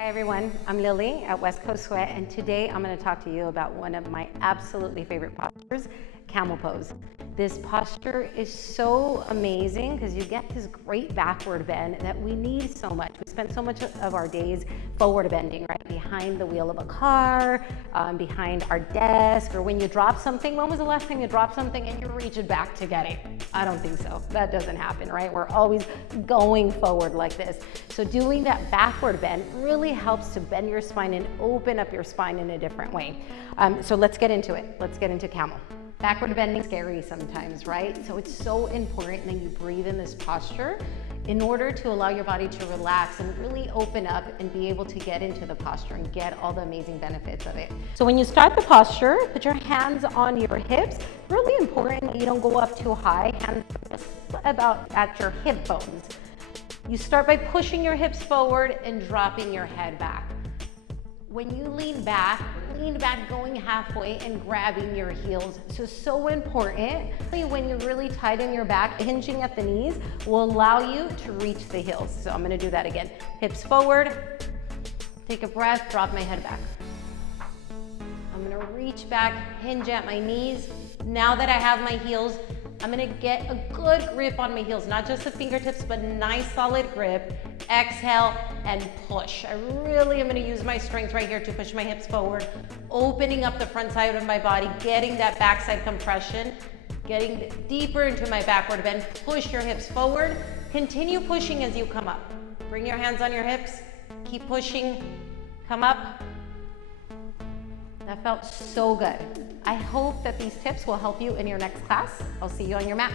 Hi everyone, I'm Lily at West Coast Sweat, and today I'm going to talk to you about one of my absolutely favorite postures, Camel Pose. This posture is so amazing because you get this great backward bend that we need so much. We spend so much of our days forward bending, right? Behind the wheel of a car, behind our desk, or when you drop something. When was the last time you dropped something and you're reaching back to get it? I don't think so. That doesn't happen, right? We're always going forward like this. So doing that backward bend really helps to bend your spine and open up your spine in a different way. So let's get into it. Let's get into camel. Backward bending is scary sometimes, right? So it's so important that you breathe in this posture in order to allow your body to relax and really open up and be able to get into the posture and get all the amazing benefits of it. So when you start the posture, put your hands on your hips. Really important that you don't go up too high, hands about at your hip bones. You start by pushing your hips forward and dropping your head back. When you lean back going halfway and grabbing your heels. So important. When you're really tight in your back, hinging at the knees will allow you to reach the heels. So I'm gonna do that again. Hips forward, take a breath, drop my head back. I'm gonna reach back, hinge at my knees. Now that I have my heels, I'm gonna get a good grip on my heels, not just the fingertips, but nice solid grip. Exhale and push. I really am gonna use my strength right here to push my hips forward, opening up the front side of my body, getting that backside compression, getting deeper into my backward bend. Push your hips forward. Continue pushing as you come up. Bring your hands on your hips. Keep pushing. Come up. That felt so good. I hope that these tips will help you in your next class. I'll see you on your mat.